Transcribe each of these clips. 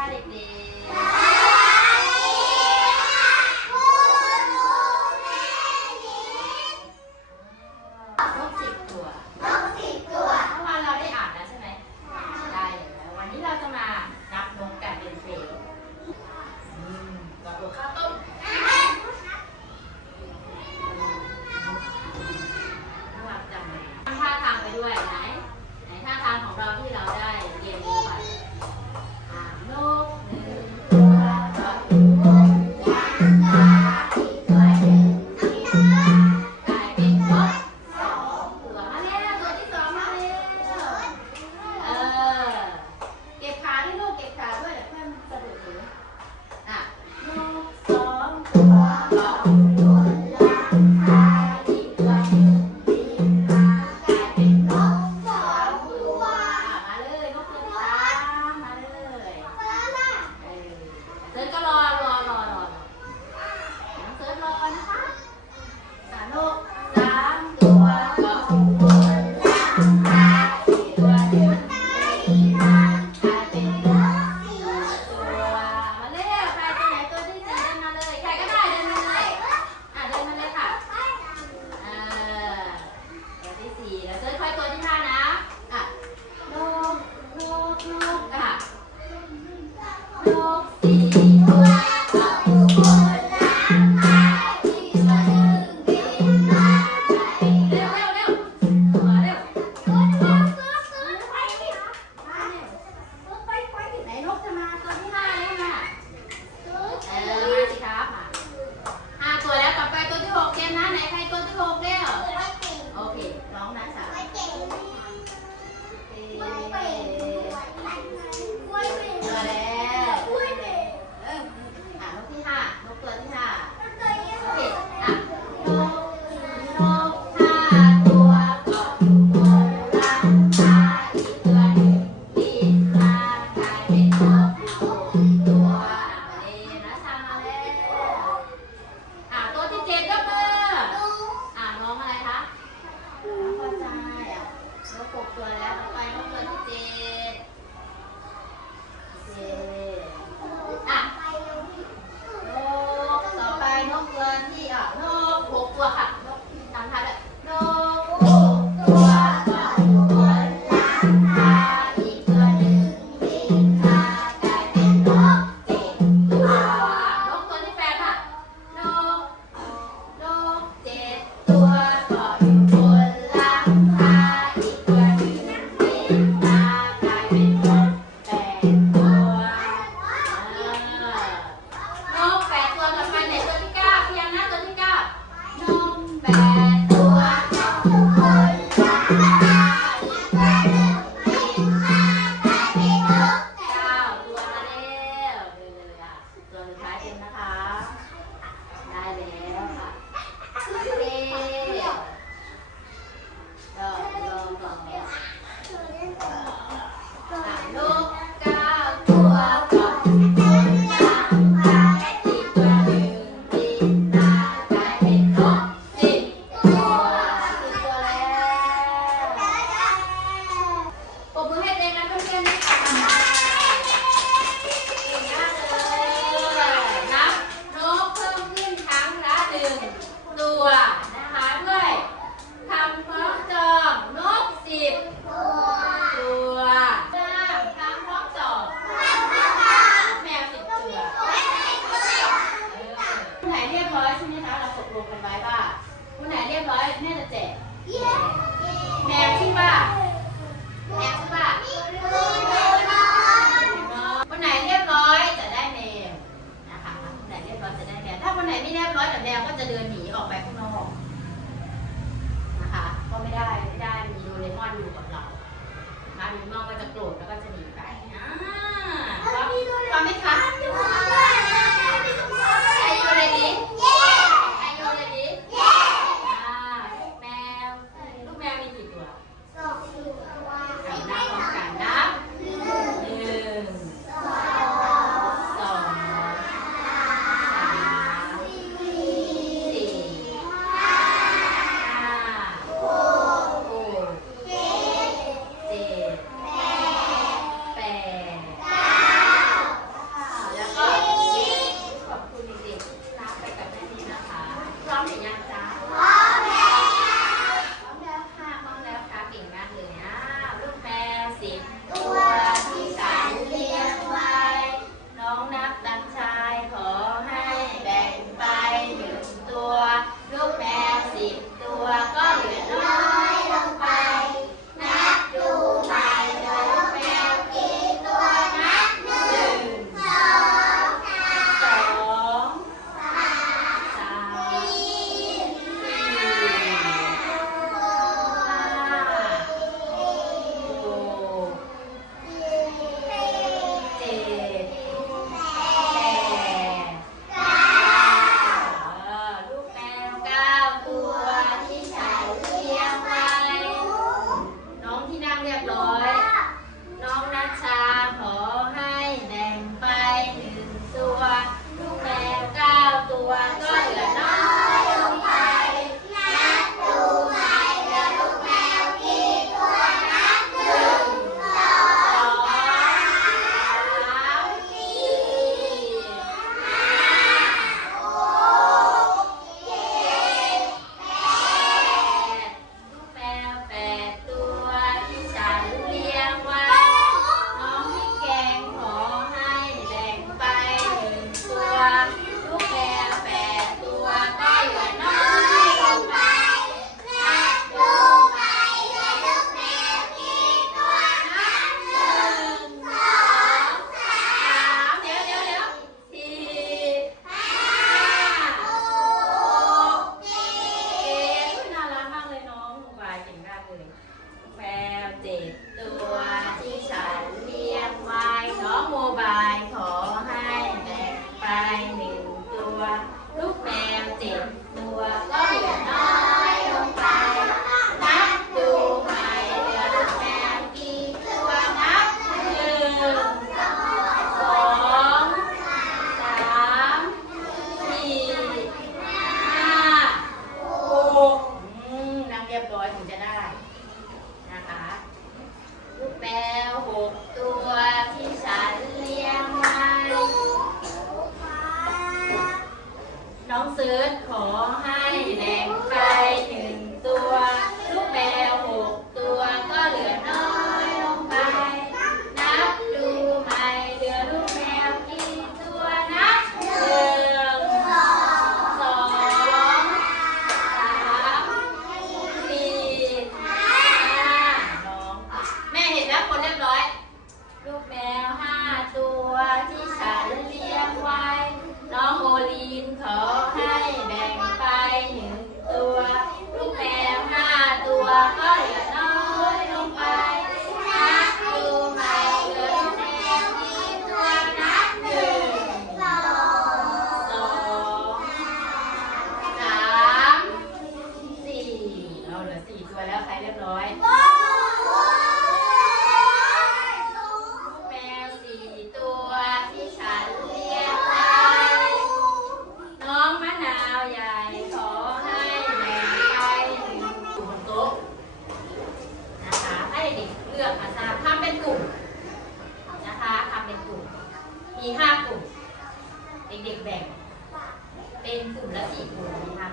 Holiday ียบร้อยแม่จะแจกแมวชื่อว่าแมวชื่อว่าคนไหนเรียบร้อยจะได้แมวนะคะคนไหนเรียบร้อยจะได้แมวถ้าคนไหนไม่เรียบร้อยแต่แมวก็จะเดินหนีออกไปข้างนอกนะคะก็ไม่ได้ไม่ได้มีโดเรมอนอยู่กับเรานะโดเรมอนก็จะโกรธแล้วก็จะหนีไป องเซิร์ชขอให้แหลงไปหนึ่งตัว ลูกแมวหกตัวก็เหลือน้อยลงไป นับดูใหม่เหลือลูกแมวกี่ตัวนะหนึ่งสองสามสี่ห้าน้อง แม่เห็นแล้วคนเรียบร้อย มีห้ากลุ่ม เด็กๆแบ่ง เป็นกลุ่มละสี่กลุ่มนะคะ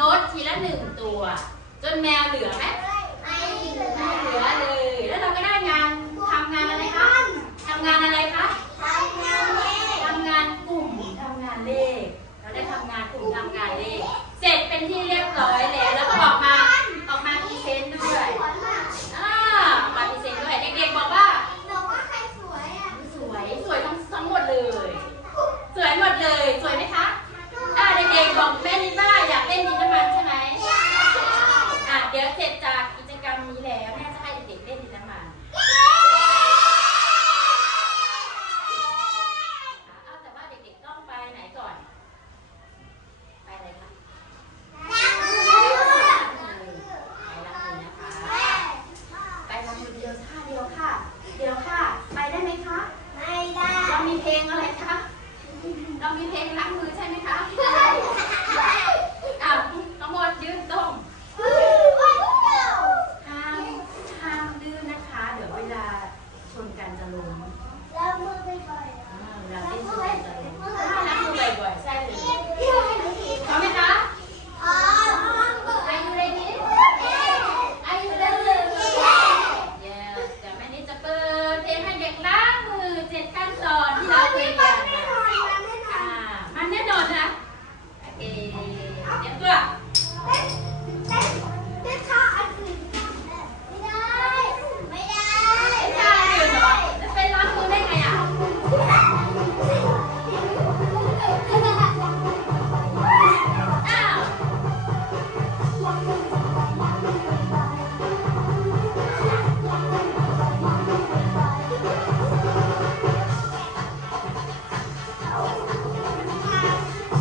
ลดทีละหนึ่งตัว จนแมวเหลือไหมไม่เหลือเลย แล้วเราก็ได้งานทำงานอะไรคะทำงานอะไรคะทำงานเลขทำงานกลุ่มทำงานเลข เราได้ทำงานกลุ่มทำงานเลข เสร็จเป็นที่เรียบร้อยเลย